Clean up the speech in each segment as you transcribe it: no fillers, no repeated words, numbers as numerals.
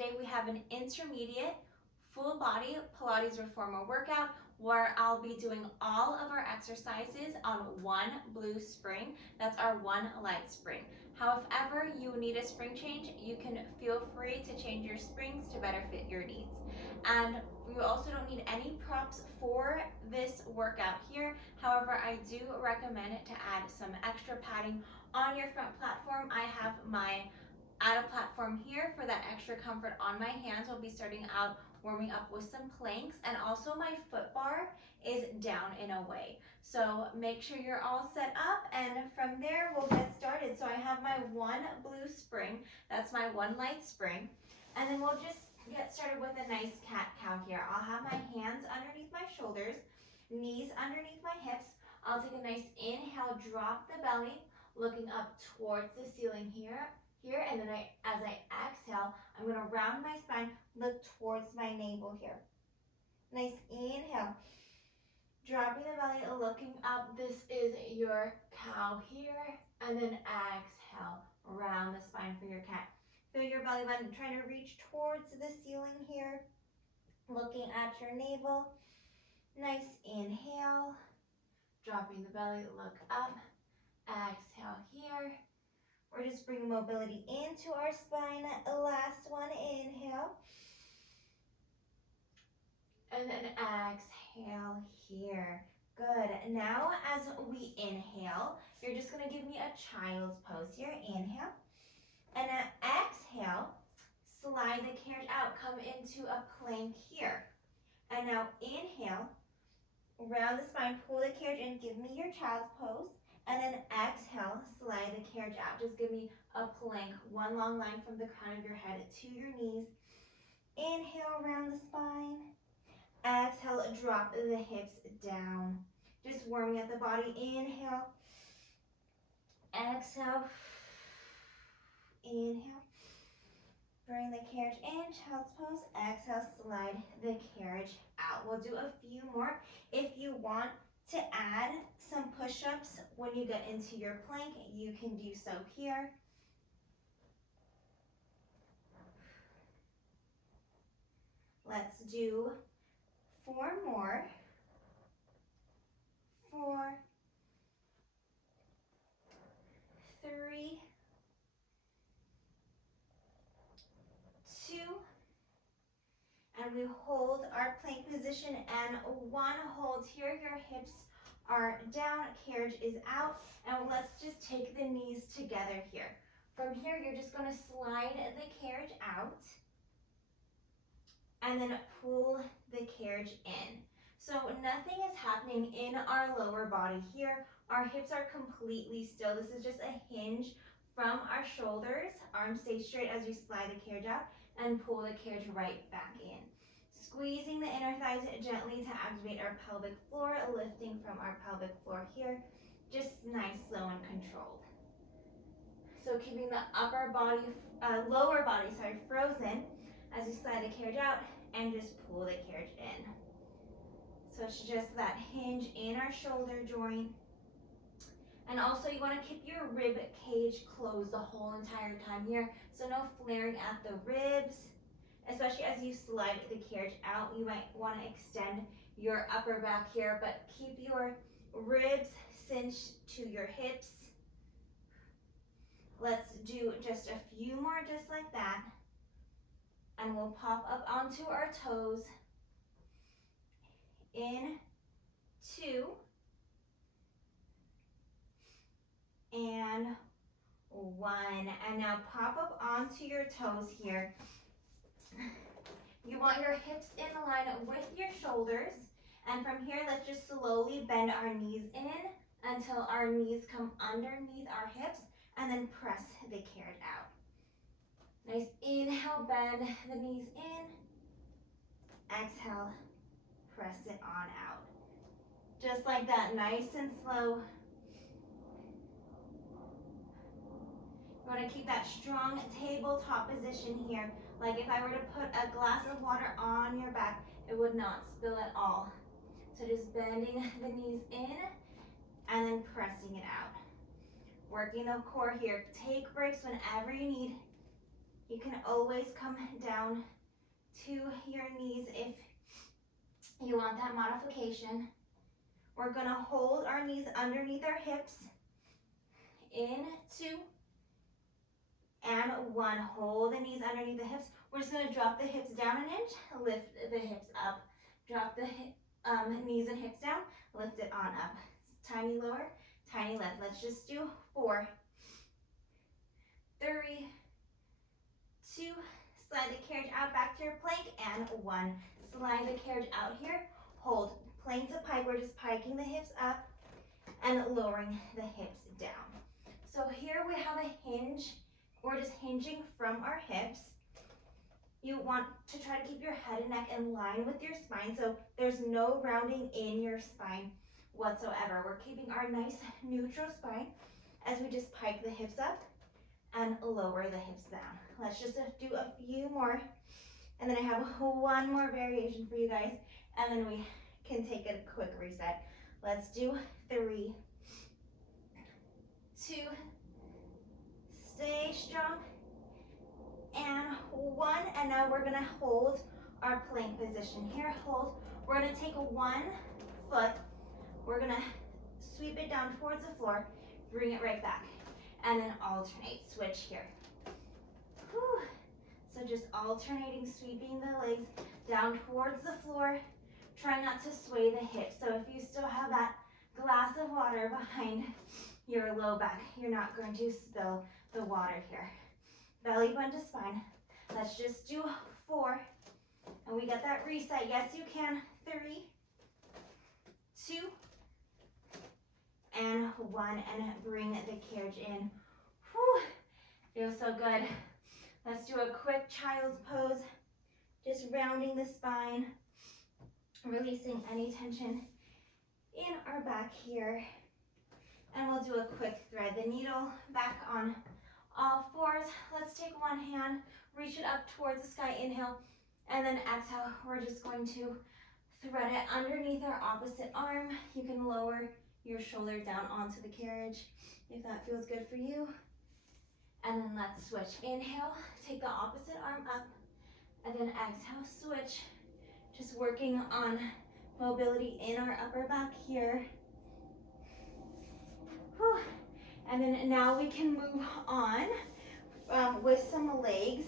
today we have an intermediate full body Pilates reformer workout where I'll be doing all of our exercises on one blue spring. That's our one light spring. However, you need a spring change, you can feel free to change your springs to better fit your needs. And you also don't need any props for this workout here. However, I do recommend to add some extra padding on your front platform. I have my add a platform here for that extra comfort on my hands. We'll be starting out warming up with some planks, and also my foot bar is down in a way. So make sure you're all set up, and from there we'll get started. So I have my one blue spring, that's my one light spring, and then we'll just get started with a nice cat-cow here. I'll have my hands underneath my shoulders, knees underneath my hips. I'll take a nice inhale, drop the belly, looking up towards the ceiling here, and then as I exhale, I'm going to round my spine, look towards my navel here. Nice inhale, dropping the belly, looking up. This is your cow here, and then exhale, round the spine for your cat. Feel your belly button trying to reach towards the ceiling here, looking at your navel. Nice inhale, dropping the belly, look up, exhale here. We're just bringing mobility into our spine. Last one, inhale. And then exhale here. Good. Now as we inhale, you're just going to give me a child's pose here. Inhale. And then exhale, slide the carriage out. Come into a plank here. And now inhale, round the spine, pull the carriage in, give me your child's pose. And then exhale, slide the carriage out. Just give me a plank, one long line from the crown of your head to your knees. Inhale, round the spine. Exhale, drop the hips down. Just warming up the body. Inhale. Exhale. Inhale. Bring the carriage in, child's pose. Exhale, slide the carriage out. We'll do a few more. If you want to add some push-ups when you get into your plank, you can do so here. Let's do 4 more. 4, 3, 2, and we hold our plank position, and 1 hold here. Your hips are down, carriage is out, and let's just take the knees together here. From here, you're just going to slide the carriage out and then pull the carriage in. So nothing is happening in our lower body here. Our hips are completely still. This is just a hinge from our shoulders. Arms stay straight as we slide the carriage out and pull the carriage right back in. Squeezing the inner thighs gently to activate our pelvic floor, lifting from our pelvic floor here. Just nice, slow, and controlled. So keeping the lower body, frozen as you slide the carriage out and just pull the carriage in. So it's just that hinge in our shoulder joint. And also you want to keep your rib cage closed the whole entire time here. So no flaring at the ribs. Especially as you slide the carriage out, you might want to extend your upper back here, but keep your ribs cinched to your hips. Let's do just a few more just like that. And we'll pop up onto our toes. In, 2, and 1. And now pop up onto your toes here. You want your hips in line with your shoulders. And from here, let's just slowly bend our knees in until our knees come underneath our hips, and then press the carriage out. Nice inhale, bend the knees in. Exhale, press it on out. Just like that, nice and slow. You want to keep that strong tabletop position here. Like if I were to put a glass of water on your back, it would not spill at all. So just bending the knees in and then pressing it out. Working the core here. Take breaks whenever you need. You can always come down to your knees if you want that modification. We're gonna hold our knees underneath our hips. In, 2, and 1. Hold the knees underneath the hips. We're just gonna drop the hips down an inch, lift the hips up. Drop the knees and hips down, lift it on up. Tiny lower, tiny lift. Let's just do 4, 3, 2, slide the carriage out back to your plank, and 1. Slide the carriage out here, hold. Plank to pike, we're just piking the hips up and lowering the hips down. So here we have a hinge. We're just hinging from our hips. You want to try to keep your head and neck in line with your spine, so there's no rounding in your spine whatsoever. We're keeping our nice neutral spine as we just pike the hips up and lower the hips down. Let's just do a few more, and then I have one more variation for you guys, and then we can take a quick reset. Let's do 3, 2, stay strong, and 1, and now we're gonna hold our plank position here. Hold. We're gonna take 1 foot, we're gonna sweep it down towards the floor, bring it right back, and then alternate. Switch here. Whew. So just alternating, sweeping the legs down towards the floor. Try not to sway the hips. So if you still have that glass of water behind your low back, you're not going to spill the water here. Belly button to spine. Let's just do 4, and we get that reset. Yes, you can. 3, 2, and 1, and bring the carriage in. Whew. Feels so good. Let's do a quick child's pose. Just rounding the spine, releasing any tension in our back here. And we'll do a quick thread the needle back on all 4s. Let's take one hand, reach it up towards the sky, inhale, and then exhale. We're just going to thread it underneath our opposite arm. You can lower your shoulder down onto the carriage if that feels good for you. And then let's switch. Inhale, take the opposite arm up, and then exhale, switch. Just working on mobility in our upper back here. Whew. And then now we can move on with some legs.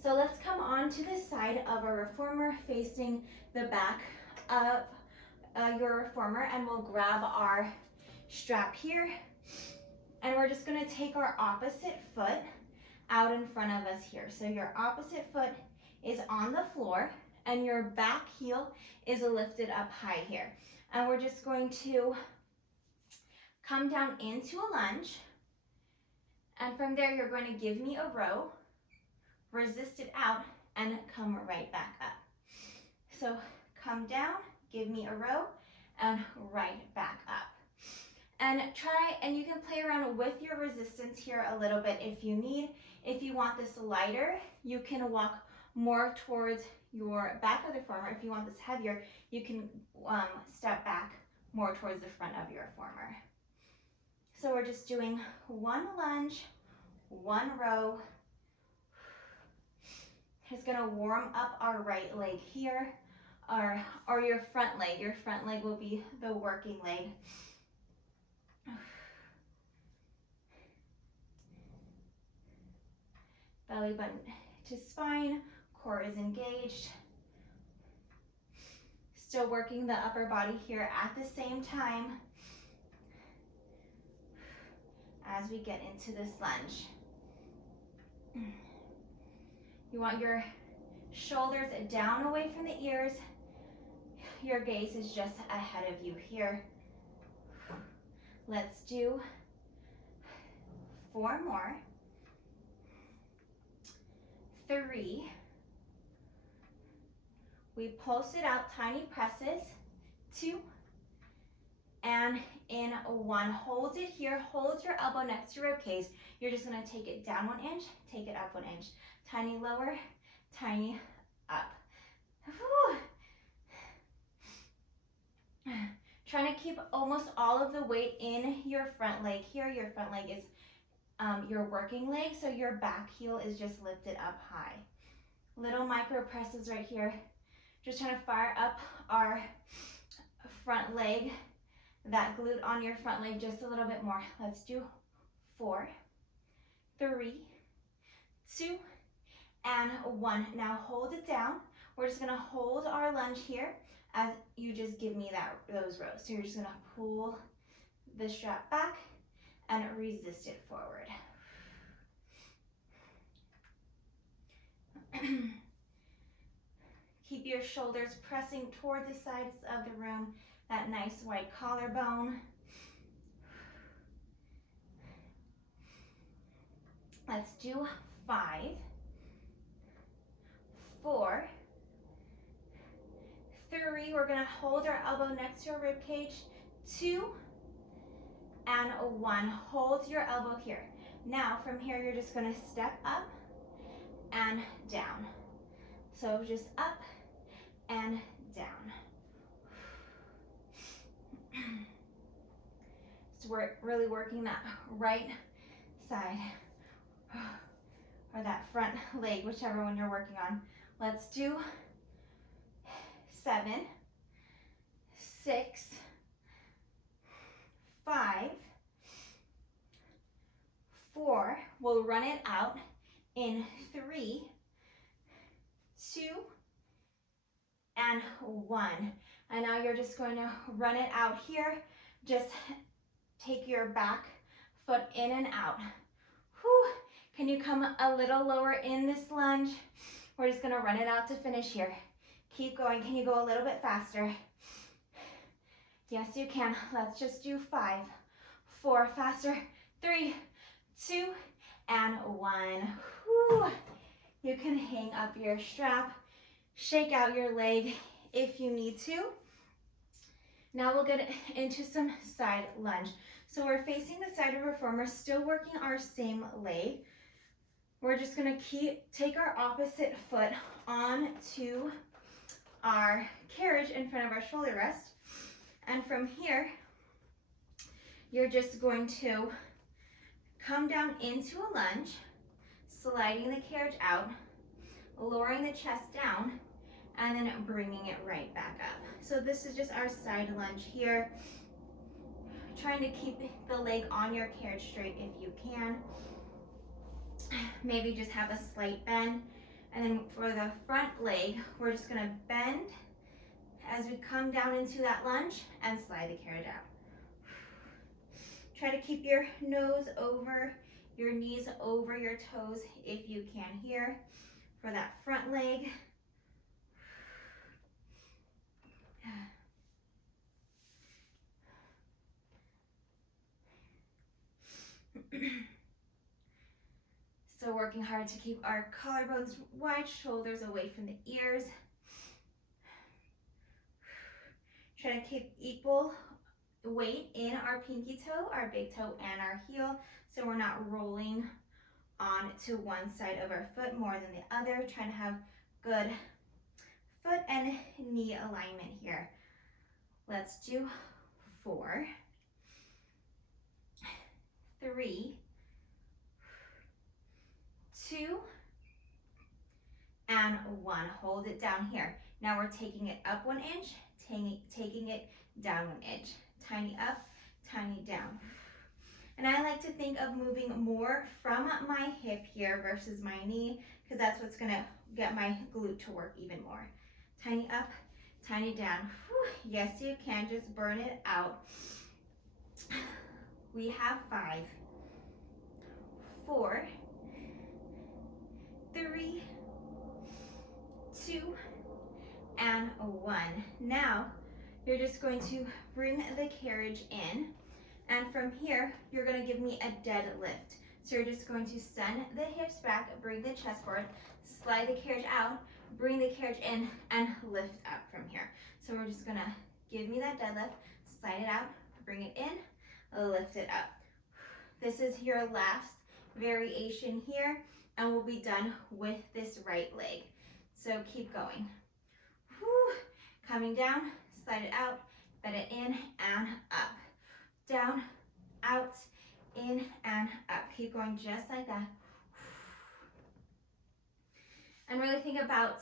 So let's come on to the side of a reformer facing the back of your reformer, and we'll grab our strap here. And we're just gonna take our opposite foot out in front of us here. So your opposite foot is on the floor, and your back heel is lifted up high here. And we're just going to come down into a lunge, and from there you're going to give me a row, resist it out, and come right back up. So come down, give me a row, and right back up. And try, and you can play around with your resistance here a little bit if you need. If you want this lighter, you can walk more towards your back of the reformer. If you want this heavier, you can step back more towards the front of your reformer. So we're just doing 1 lunge, 1 row. Just gonna warm up our right leg here, or your front leg. Your front leg will be the working leg. Belly button to spine, core is engaged. Still working the upper body here at the same time as we get into this lunge. You want your shoulders down away from the ears. Your gaze is just ahead of you here. Let's do 4 more. 3. We pulse it out, tiny presses. 2. And in 1. Hold it here. Hold your elbow next to your rib cage. You're just going to take it down 1 inch, take it up 1 inch. Tiny lower, tiny up. Whew. Trying to keep almost all of the weight in your front leg here. Your front leg is your working leg, so your back heel is just lifted up high. Little micro presses right here, just trying to fire up our front leg, that glute on your front leg just a little bit more. Let's do 4, 3, 2, and 1. Now hold it down. We're just gonna hold our lunge here as you just give me those rows. So you're just gonna pull the strap back and resist it forward. Keep your shoulders pressing toward the sides of the room, that nice wide collarbone. Let's do 5, 4, 3. We're gonna hold our elbow next to our rib cage. 2, and 1. Hold your elbow here. Now from here, you're just gonna step up and down. So just up and down. So we're really working that right side or that front leg, whichever one you're working on. Let's do 7, 6, 5, 4. We'll run it out in 3, 2, and 1. And now you're just going to run it out here. Just take your back foot in and out. Whew. Can you come a little lower in this lunge? We're just gonna run it out to finish here. Keep going. Can you go a little bit faster? Yes, you can. Let's just do 5, 4, faster. 3, 2, and 1. Whew. You can hang up your strap, shake out your leg if you need to. Now we'll get into some side lunge. So we're facing the side of reformer, still working our same leg. We're just gonna take our opposite foot onto our carriage in front of our shoulder rest. And from here, you're just going to come down into a lunge, sliding the carriage out, lowering the chest down, and then bringing it right back up. So this is just our side lunge here. Trying to keep the leg on your carriage straight if you can. Maybe just have a slight bend. And then for the front leg, we're just gonna bend as we come down into that lunge and slide the carriage out. Try to keep your nose over, your knees over your toes if you can here. For that front leg. So working hard to keep our collarbones wide, shoulders away from the ears. Try to keep equal weight in our pinky toe, our big toe, and our heel, so we're not rolling on to one side of our foot more than the other. Trying to have good foot and knee alignment here. Let's do 4, 3, 2, and 1. Hold it down here. Now we're taking it up 1 inch, taking it down 1 inch. Tiny up, tiny down. And I like to think of moving more from my hip here versus my knee, because that's what's gonna get my glute to work even more. Tiny up, tiny down. Whew. Yes, you can. Just burn it out. We have 5, 4, 3, 2, and 1. Now, you're just going to bring the carriage in, and from here, you're gonna give me a dead lift. So you're just going to send the hips back, bring the chest forward, slide the carriage out, bring the carriage in, and lift up from here. So we're just gonna give me that deadlift, slide it out, bring it in, lift it up. This is your last variation here, and we'll be done with this right leg. So keep going. Whew. Coming down, slide it out, bend it in and up. Down, out, in, and up. Keep going just like that. And really think about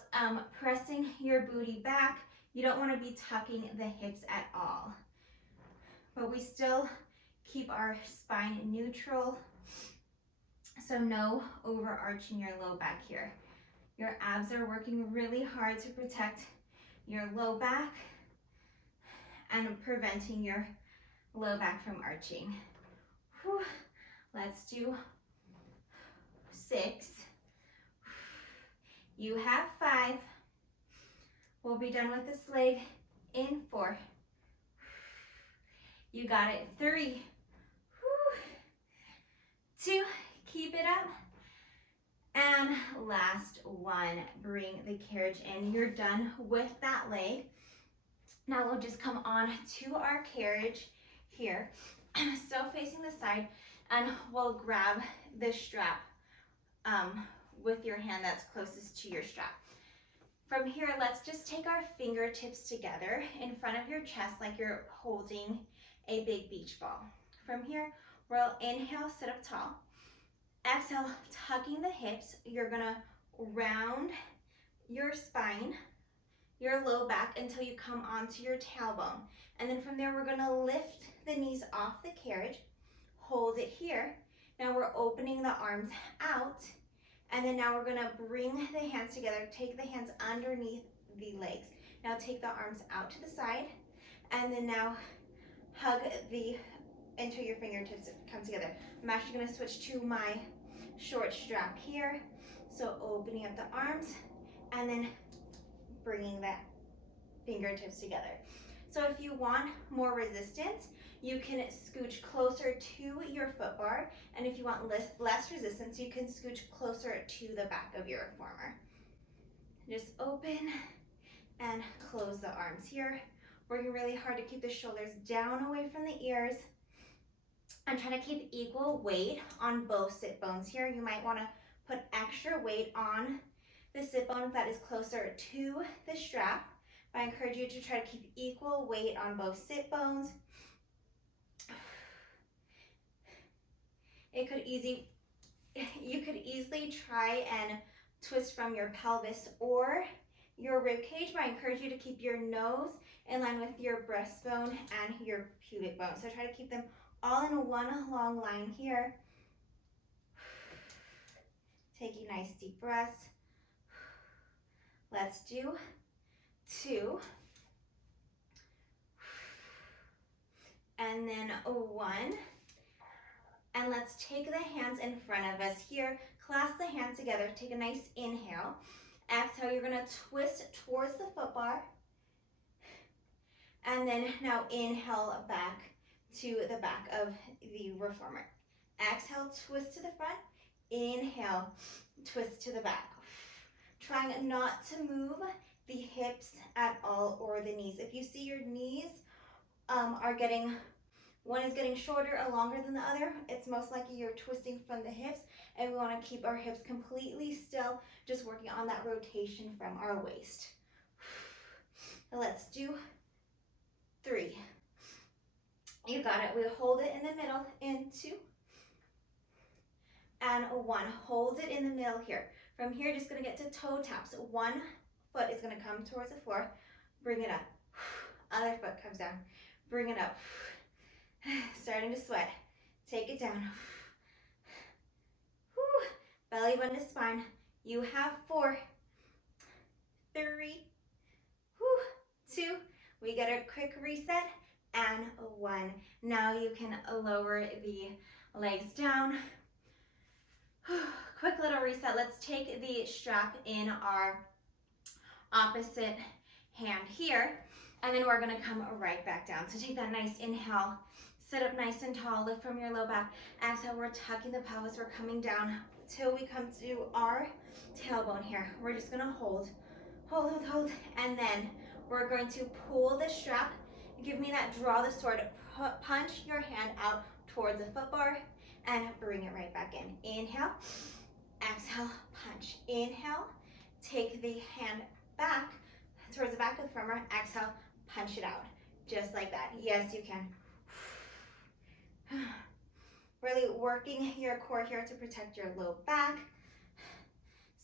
pressing your booty back. You don't want to be tucking the hips at all. But we still keep our spine neutral. So no overarching your low back here. Your abs are working really hard to protect your low back and preventing your low back from arching. Whew. Let's do 6. You have 5. We'll be done with this leg in 4. You got it. 3. 2. Keep it up. And last one, bring the carriage in. You're done with that leg. Now we'll just come on to our carriage here, still facing the side, and we'll grab the strap with your hand that's closest to your strap. From here, let's just take our fingertips together in front of your chest like you're holding a big beach ball. From here, we'll inhale, sit up tall. Exhale, tucking the hips. You're gonna round your spine, your low back until you come onto your tailbone. And then from there, we're gonna lift the knees off the carriage, hold it here. Now we're opening the arms out. And then now we're gonna bring the hands together, take the hands underneath the legs. Now take the arms out to the side, and then now hug until your fingertips come together. I'm actually gonna switch to my short strap here. So opening up the arms, and then bringing the fingertips together. So if you want more resistance, you can scooch closer to your foot bar, and if you want less resistance, you can scooch closer to the back of your reformer. Just open and close the arms here. Working really hard to keep the shoulders down away from the ears. I'm trying to keep equal weight on both sit bones here. You might want to put extra weight on the sit bone that is closer to the strap. I encourage you to try to keep equal weight on both sit bones. You could easily try and twist from your pelvis or your rib cage, but I encourage you to keep your nose in line with your breastbone and your pubic bone. So try to keep them all in one long line here. Taking nice deep breaths. Let's do 2. And then 1. And let's take the hands in front of us here. Clasp the hands together. Take a nice inhale. Exhale, you're gonna twist towards the foot bar. And then now inhale back to the back of the reformer. Exhale, twist to the front. Inhale, twist to the back. Trying not to move the hips at all or the knees. If you see your knees one is getting shorter or longer than the other, it's most likely you're twisting from the hips, and we want to keep our hips completely still, just working on that rotation from our waist. Let's do 3. You got it. We hold it in the middle in 2 and 1. Hold it in the middle here. From here, just going to get to toe taps. One foot is going to come towards the floor. Bring it up. Other foot comes down. Bring it up. Starting to sweat. Take it down. Belly button to spine. You have 4, 3, 2. We get a quick reset and 1. Now you can lower the legs down. Quick little reset. Let's take the strap in our opposite hand here, and then we're gonna come right back down. So take that nice inhale, sit up nice and tall, lift from your low back. Exhale, we're tucking the pelvis, we're coming down till we come to our tailbone here. We're just gonna hold, and then we're going to pull the strap. Give me that draw the sword, punch your hand out towards the foot bar, and bring it right back in. Inhale, exhale, punch. Inhale, take the hand back towards the back of the femur. Exhale, punch it out. Just like that. Yes, you can. Really working your core here to protect your low back.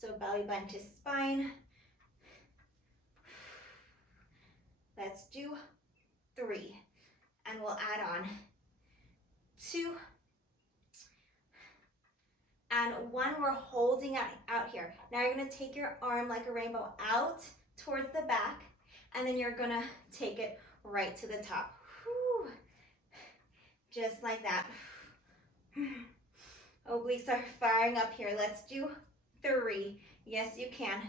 So belly button to spine. Let's do 3. And we'll add on 2. And 1, we're holding out here. Now you're gonna take your arm like a rainbow out towards the back, and then you're gonna take it right to the top. Whew. Just like that. Obliques are firing up here. Let's do 3. Yes, you can.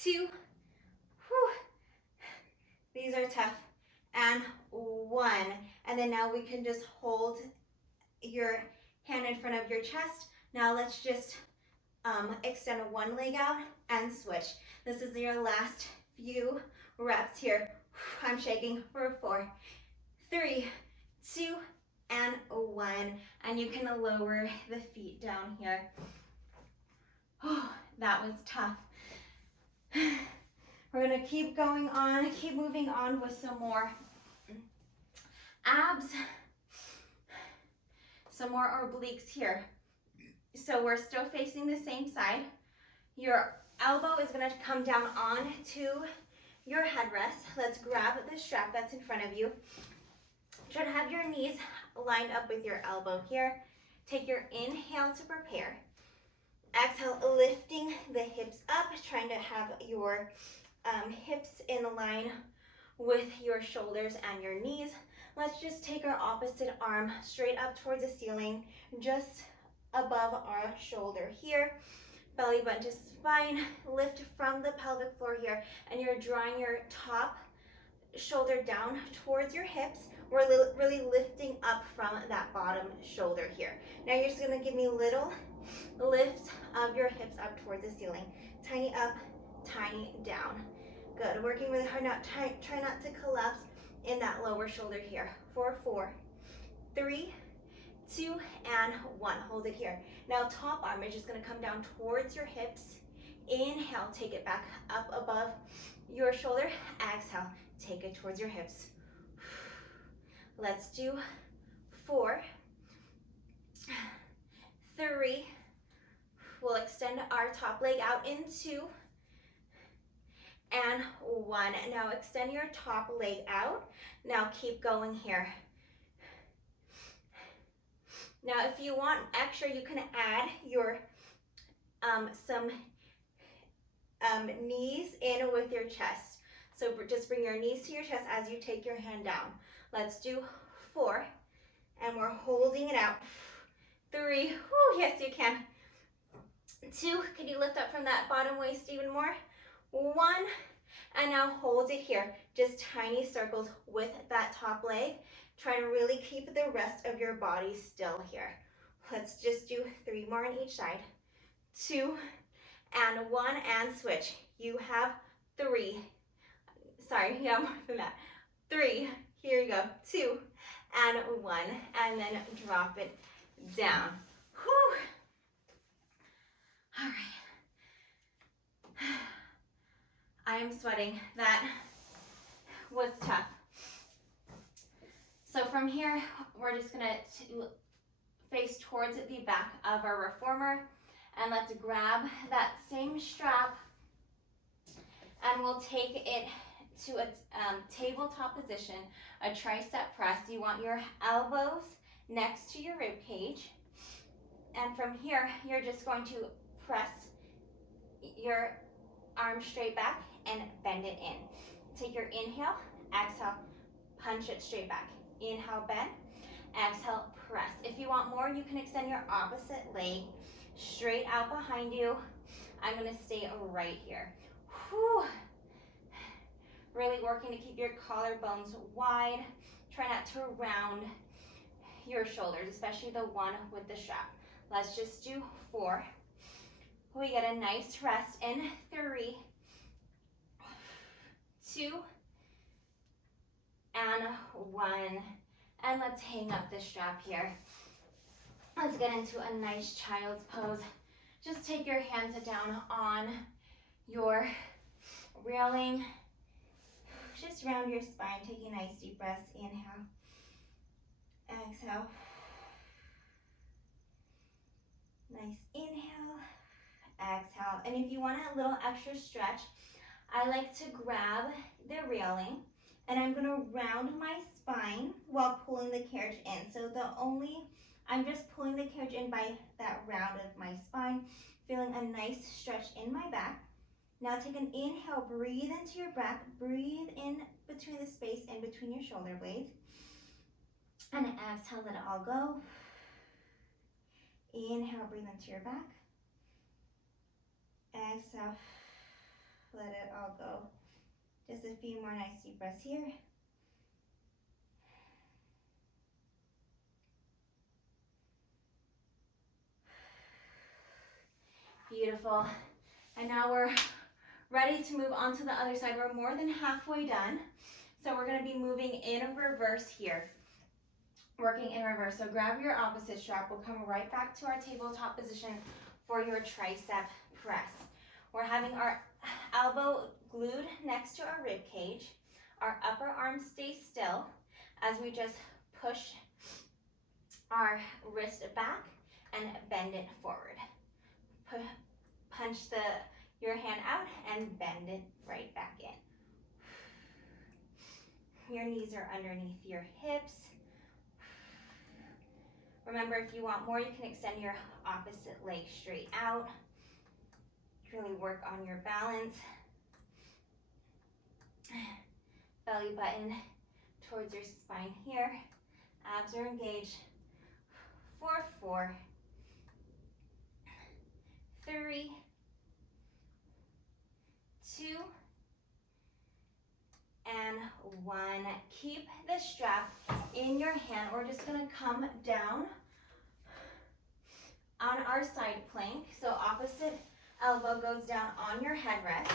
2. Whew. These are tough. And 1. And then now we can just hold your hand in front of your chest. Now let's just extend one leg out and switch. This is your last few reps here. I'm shaking for 4, 3, 2, and 1. And you can lower the feet down here. Oh, that was tough. We're gonna keep going on, keep moving on with some more abs, some more obliques here. So we're still facing the same side. Your elbow is gonna come down onto your headrest. Let's grab the strap that's in front of you. Try to have your knees lined up with your elbow here. Take your inhale to prepare. Exhale, lifting the hips up, trying to have your hips in line with your shoulders and your knees. Let's just take our opposite arm straight up towards the ceiling, just above our shoulder here. Belly button to spine, lift from the pelvic floor here, and you're drawing your top shoulder down towards your hips. We're really lifting up from that bottom shoulder here. Now you're just gonna give me a little lift of your hips up towards the ceiling. Tiny up, tiny down. Good, working really hard now. Try not to collapse in that lower shoulder here. 4, 3, 2, and 1. Hold it here. Now top arm is just gonna come down towards your hips. Inhale, take it back up above your shoulder. Exhale, take it towards your hips. Let's do 4, 3. We'll extend our top leg out in 2, and 1. Now extend your top leg out. Now keep going here. Now if you want extra, you can add your some knees in with your chest. So just bring your knees to your chest as you take your hand down. Let's do 4, and we're holding it out. 3, whew, yes you can. 2, can you lift up from that bottom waist even more? 1, and now hold it here. Just tiny circles with that top leg. Try to really keep the rest of your body still here. Let's just do 3 more on each side. 2, and 1, and switch. You have 3. Sorry, you have more than that. 3, here you go. 2, and 1, and then drop it down. Whew. All right. I am sweating. That was tough. So from here, we're just gonna face towards the back of our reformer, and let's grab that same strap, and we'll take it to a tabletop position, a tricep press. You want your elbows next to your rib cage, and from here, you're just going to press your arm straight back and bend it in. Take your inhale, exhale, punch it straight back. Inhale, bend, exhale, press. If you want more, you can extend your opposite leg straight out behind you. I'm gonna stay right here. Whew. Really working to keep your collarbones wide. Try not to round your shoulders, especially the one with the strap. Let's just do 4. We get a nice rest in 3, 2, and 1. And let's hang up the strap here. Let's get into a nice child's pose. Just take your hands down on your railing. Just round your spine, taking nice deep breaths. Inhale, Exhale. Nice inhale. Exhale. And if you want a little extra stretch, I like to grab the railing and I'm going to round my spine while pulling the carriage in. So I'm just pulling the carriage in by that round of my spine, feeling a nice stretch in my back. Now take an inhale, breathe into your back, breathe in between the space in between your shoulder blades. And exhale, let it all go. Inhale, breathe into your back. Exhale, let it all go. Just a few more nice deep breaths here. Beautiful. And now we're ready to move on to the other side. We're more than halfway done. So we're going to be moving in reverse here. Working in reverse. So grab your opposite strap. We'll come right back to our tabletop position for your tricep press. We're having our elbow glued next to our rib cage. Our upper arm stays still as we just push our wrist back and bend it forward. Punch your hand out and bend it right back in. Your knees are underneath your hips. Remember, if you want more, you can extend your opposite leg straight out. Really work on your balance. Belly button towards your spine here. Abs are engaged. 4, 4, 3, 2, and 1. Keep the strap in your hand. We're just going to come down on our side plank. So opposite elbow goes down on your headrest.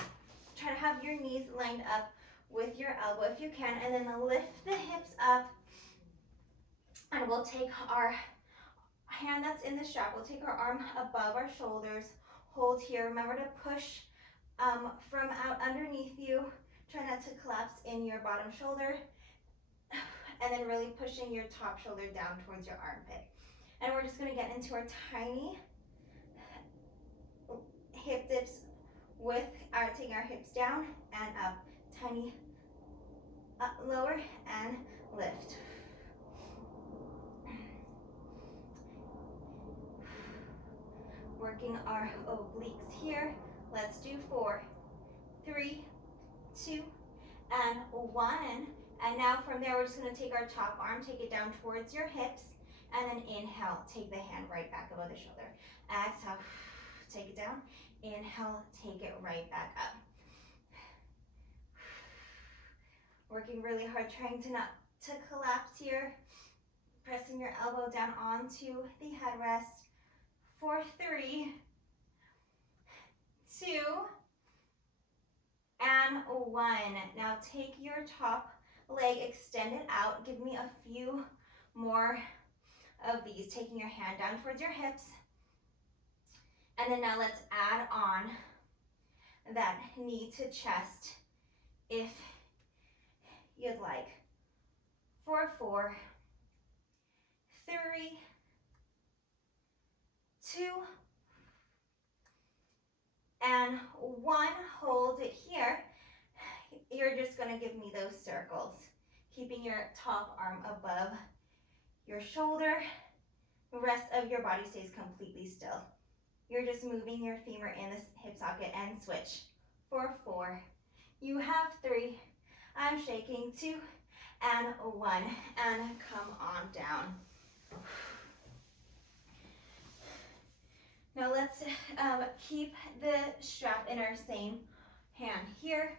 Try to have your knees lined up with your elbow if you can, and then lift the hips up. And we'll take our hand that's in the strap, we'll take our arm above our shoulders, hold here. Remember to push from out underneath you. Try not to collapse in your bottom shoulder, and then really pushing your top shoulder down towards your armpit. And we're just going to get into our tiny hip dips with taking our hips down and up. Tiny up, lower, and lift. Working our obliques here. Let's do 4, 3, 2, and 1. And now from there, we're just going to take our top arm, take it down towards your hips, and then inhale, take the hand right back above the shoulder. Exhale, take it down. Inhale, take it right back up. Working really hard, trying to not to collapse here. Pressing your elbow down onto the headrest. 4, 3, 2, and 1. Now take your top leg, extend it out. Give me a few more of these. Taking your hand down towards your hips. And then now let's add on that knee to chest if you'd like. 4, 4, 3, 2, and 1. Hold it here. You're just going to give me those circles, keeping your top arm above your shoulder. The rest of your body stays completely still. You're just moving your femur in the hip socket and switch. 4, 4. You have 3. I'm shaking. 2, and 1. And come on down. Now let's keep the strap in our same hand here.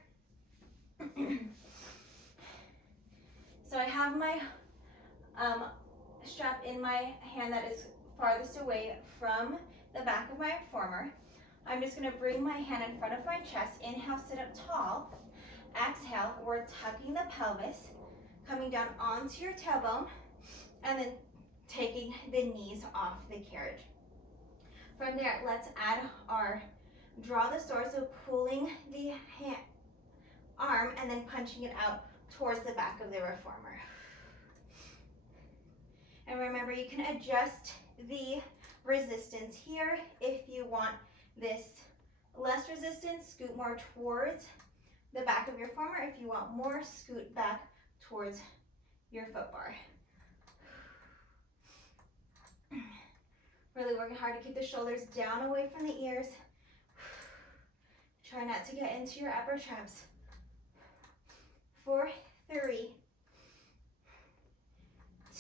So I have my strap in my hand that is farthest away from the back of my reformer. I'm just going to bring my hand in front of my chest. Inhale, sit up tall. Exhale, we're tucking the pelvis, coming down onto your tailbone, and then taking the knees off the carriage. From there, let's add our draw the sword, so pulling the arm and then punching it out towards the back of the reformer. And remember, you can adjust the resistance here. If you want this less resistance, scoot more towards the back of your femur. If you want more, scoot back towards your foot bar. Really working hard to keep the shoulders down away from the ears. Try not to get into your upper traps. 4, 3,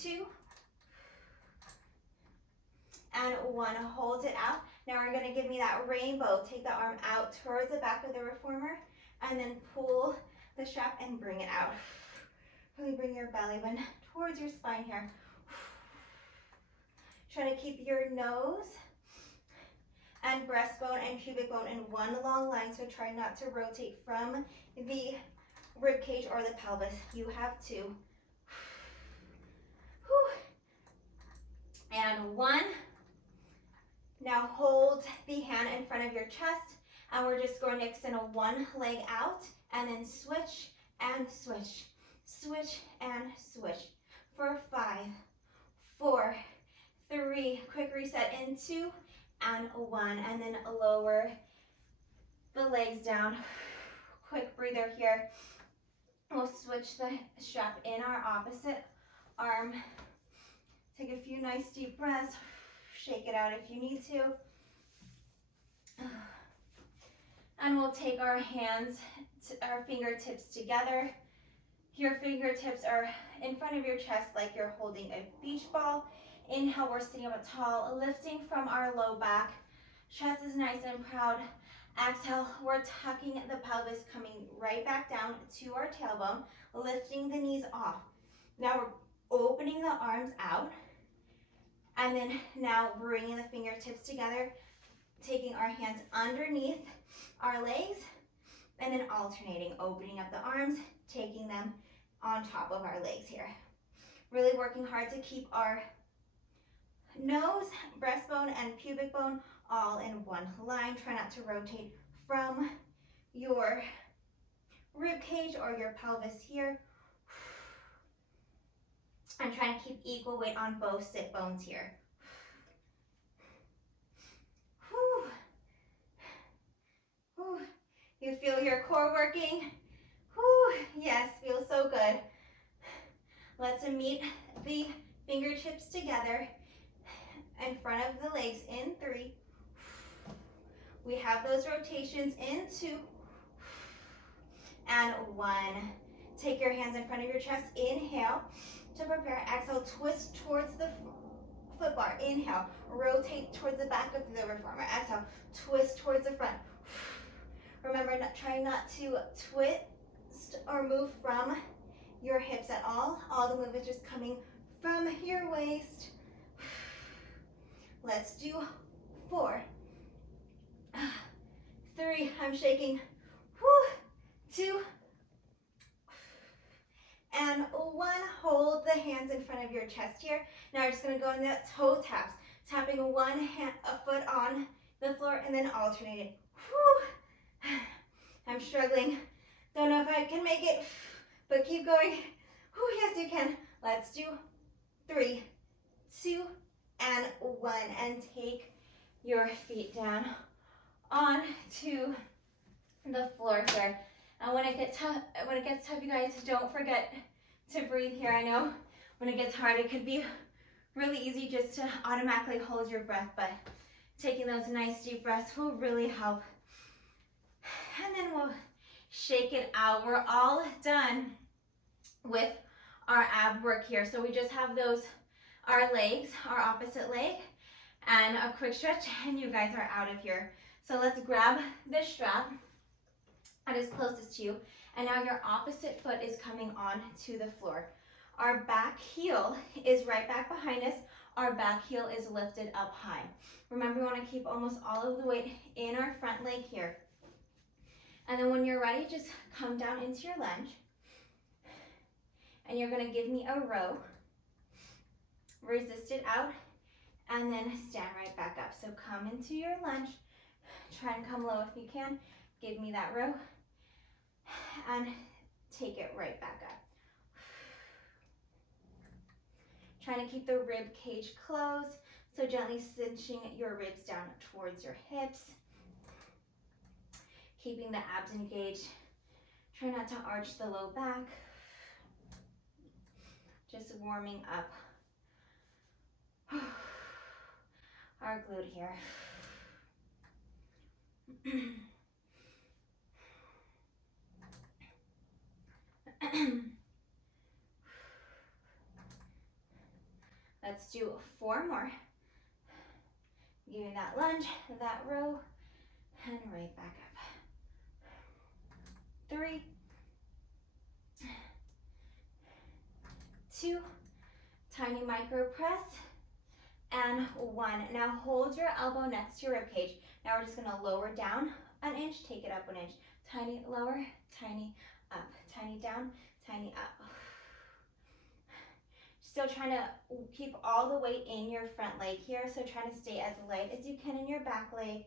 2, and 1. Hold it out. Now we're going to give me that rainbow. Take the arm out towards the back of the reformer and then pull the strap and bring it out. Really bring your belly button towards your spine here. Try to keep your nose and breastbone and pubic bone in one long line, so try not to rotate from the rib cage or the pelvis. You have to. And 1. Now hold the hand in front of your chest, and we're just going to extend one leg out and then switch and switch, switch and switch for 5, 4, 3, quick reset in 2 and 1, and then lower the legs down. Quick breather here. We'll switch the strap in our opposite arm. Take a few nice deep breaths. Shake it out if you need to. And we'll take our hands, our fingertips together. Your fingertips are in front of your chest like you're holding a beach ball. Inhale, we're sitting up tall, lifting from our low back. Chest is nice and proud. Exhale, we're tucking the pelvis, coming right back down to our tailbone, lifting the knees off. Now we're opening the arms out, and then now bringing the fingertips together, taking our hands underneath our legs, and then alternating, opening up the arms, taking them on top of our legs here. Really working hard to keep our nose, breastbone, and pubic bone all in one line. Try not to rotate from your rib cage or your pelvis here. And try to keep equal weight on both sit bones here. Whew. Whew. You feel your core working? Whew. Yes, feels so good. Let's meet the fingertips together in front of the legs in 3. We have those rotations in 2 and 1. Take your hands in front of your chest. Inhale to prepare. Exhale, twist towards the foot bar. Inhale, rotate towards the back of the reformer. Exhale, twist towards the front. Remember, try not to twist or move from your hips at all. All the movement just coming from your waist. Let's do 4, 3, I'm shaking, 2, and 1. Hold the hands in front of your chest here. Now we're just gonna go in the toe taps, tapping a foot on the floor and then alternate it. I'm struggling, don't know if I can make it, but keep going. Yes, you can. Let's do 3, 2, and 1, and take your feet down onto the floor here. And when it gets tough, you guys, don't forget to breathe here. I know when it gets hard, it could be really easy just to automatically hold your breath, but taking those nice deep breaths will really help. And then we'll shake it out. We're all done with our ab work here. So we just have our legs, our opposite leg, and a quick stretch, and you guys are out of here. So let's grab the strap that is closest to you, and now your opposite foot is coming on to the floor. Our back heel is right back behind us. Our back heel is lifted up high. Remember, we want to keep almost all of the weight in our front leg here. And then when you're ready, just come down into your lunge, and you're going to give me a row. Resist it out, and then stand right back up. So come into your lunge, try and come low if you can. Give me that row, and take it right back up. Trying to keep the rib cage closed. So gently cinching your ribs down towards your hips. Keeping the abs engaged. Try not to arch the low back. Just warming up our glute here. Let's do 4 more. Giving that lunge, that row, and right back up. 3, 2, tiny micro press, and 1. Now hold your elbow next to your rib cage. Now we're just gonna lower down an inch, take it up 1 inch. Tiny lower, tiny up, tiny down, tiny up. Still trying to keep all the weight in your front leg here, so trying to stay as light as you can in your back leg.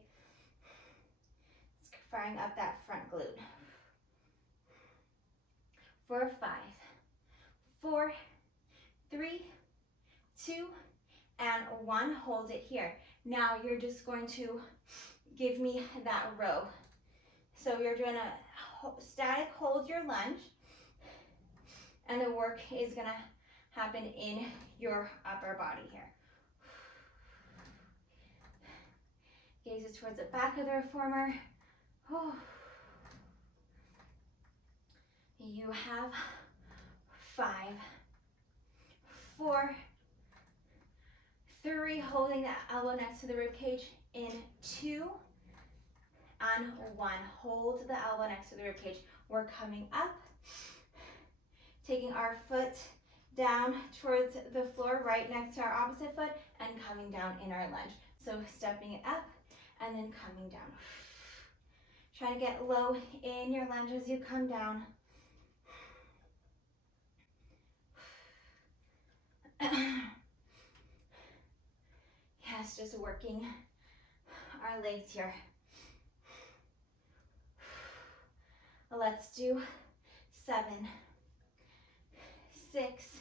Firing up that front glute. For 5, 4, 3, 2, and 1. Hold it here. Now you're just going to give me that row. So you're gonna static hold your lunge, and the work is gonna happen in your upper body here. Gazes towards the back of the reformer. You have 5, 4, 3, holding that elbow next to the rib cage in 2, and 1. Hold the elbow next to the rib cage. We're coming up, taking our foot down towards the floor right next to our opposite foot and coming down in our lunge. So stepping it up and then coming down. Try to get low in your lunge as you come down. Yes, just working our legs here. Let's do 7, 6,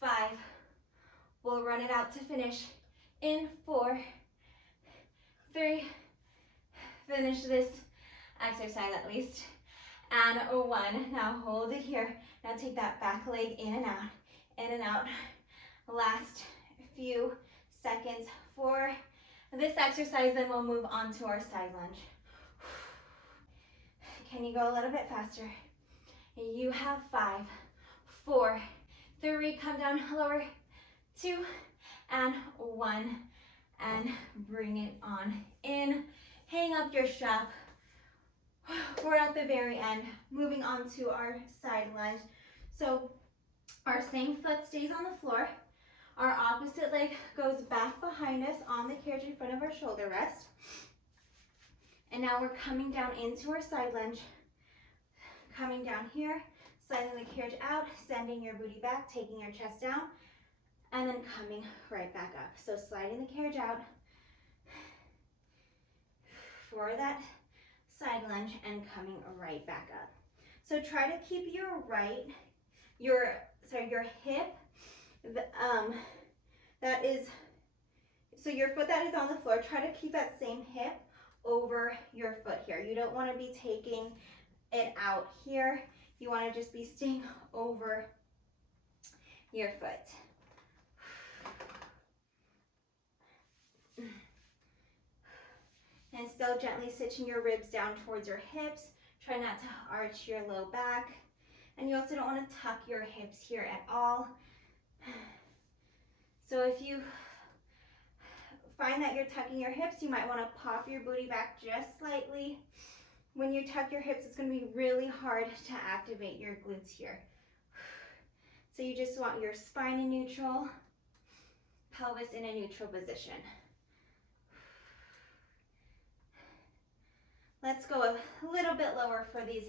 5. We'll run it out to finish in 4, 3. Finish this exercise at least. And 1. Now hold it here. Now take that back leg in and out, in and out. Last few seconds for this exercise, then we'll move on to our side lunge. Can you go a little bit faster? You have 5, 4, 3, come down lower, 2, and 1, and bring it on in. Hang up your strap. We're at the very end, moving on to our side lunge. So our same foot stays on the floor. Our opposite leg goes back behind us on the carriage in front of our shoulder rest. And now we're coming down into our side lunge. Coming down here, sliding the carriage out, sending your booty back, taking your chest down, and then coming right back up. So sliding the carriage out for that side lunge and coming right back up. So try to keep your hip, your foot that is on the floor, try to keep that same hip over your foot here. You don't want to be taking it out here. You want to just be staying over your foot. And still gently cinching your ribs down towards your hips. Try not to arch your low back. And you also don't want to tuck your hips here at all. So if you find that you're tucking your hips, you might want to pop your booty back just slightly. When you tuck your hips, it's going to be really hard to activate your glutes here. So you just want your spine in neutral, pelvis in a neutral position. Let's go a little bit lower for these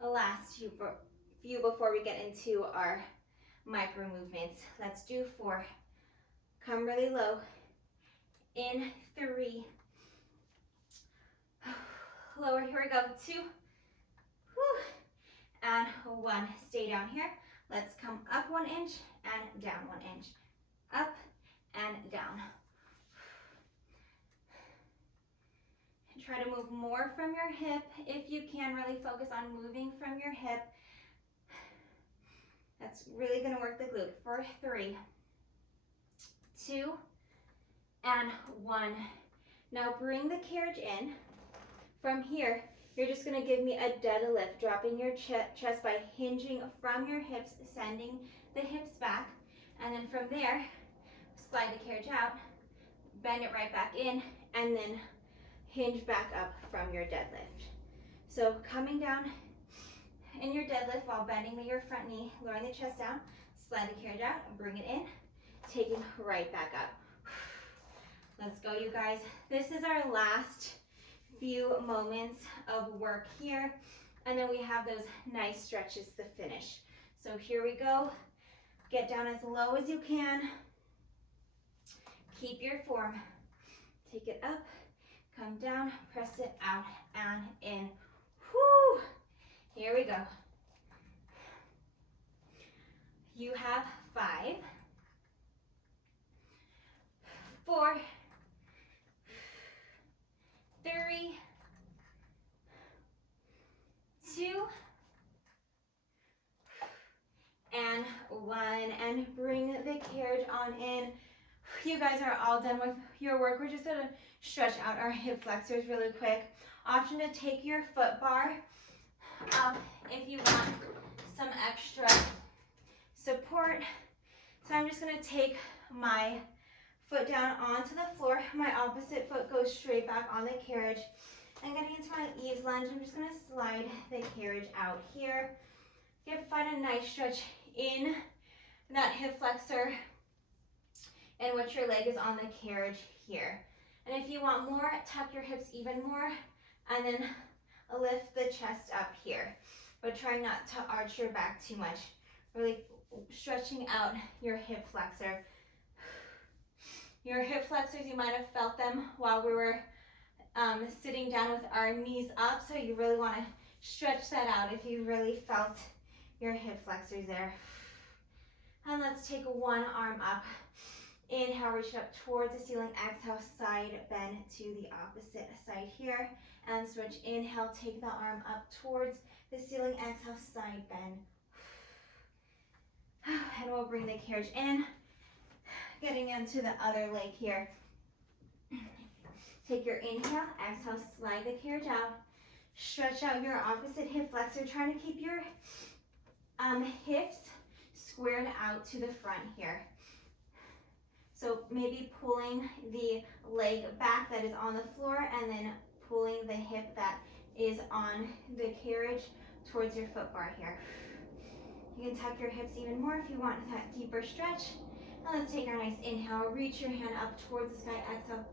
last few before we get into our micro movements. Let's do 4. Come really low. In 3. Lower, here we go. 2. And 1. Stay down here. Let's come up 1 inch and down 1 inch. Up and down. Try to move more from your hip. If you can, really focus on moving from your hip. That's really going to work the glute. For 3, 2, and 1. Now bring the carriage in. From here, you're just going to give me a deadlift, dropping your chest by hinging from your hips, sending the hips back. And then from there, slide the carriage out, bend it right back in, and then hinge back up from your deadlift. So coming down in your deadlift while bending your front knee, lowering the chest down, slide the carriage out, and bring it in, taking right back up. Let's go, you guys. This is our last few moments of work here, and then we have those nice stretches to finish. So here we go. Get down as low as you can. Keep your form. Take it up, come down, press it out and in. Whoo! Here we go. You have 5, 4, 3, 2, and 1, and bring the carriage on in. You guys are all done with your work. We're just going to stretch out our hip flexors really quick. Option to take your foot bar up if you want some extra support. So I'm just going to take my foot down onto the floor. My opposite foot goes straight back on the carriage. And getting into my eaves lunge, I'm just going to slide the carriage out here. Find a nice stretch in that hip flexor and which your leg is on the carriage here. And if you want more, tuck your hips even more and then lift the chest up here. But try not to arch your back too much. Really stretching out your hip flexor. Your hip flexors, you might have felt them while we were sitting down with our knees up. So you really want to stretch that out if you really felt your hip flexors there. And let's take one arm up. Inhale, reach up towards the ceiling. Exhale, side bend to the opposite side here. And switch. Inhale, take the arm up towards the ceiling. Exhale, side bend. And we'll bring the carriage in. Getting into the other leg here. Take your inhale. Exhale, slide the carriage out. Stretch out your opposite hip flexor. Trying to keep your hips squared out to the front here. So maybe pulling the leg back that is on the floor and then pulling the hip that is on the carriage towards your foot bar here. You can tuck your hips even more if you want that deeper stretch. And let's take our nice inhale. Reach your hand up towards the sky. Exhale,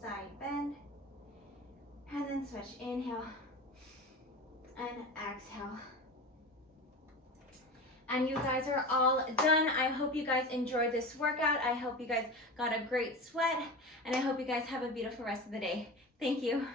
side bend. And then switch. Inhale and exhale. And you guys are all done. I hope you guys enjoyed this workout. I hope you guys got a great sweat. And I hope you guys have a beautiful rest of the day. Thank you.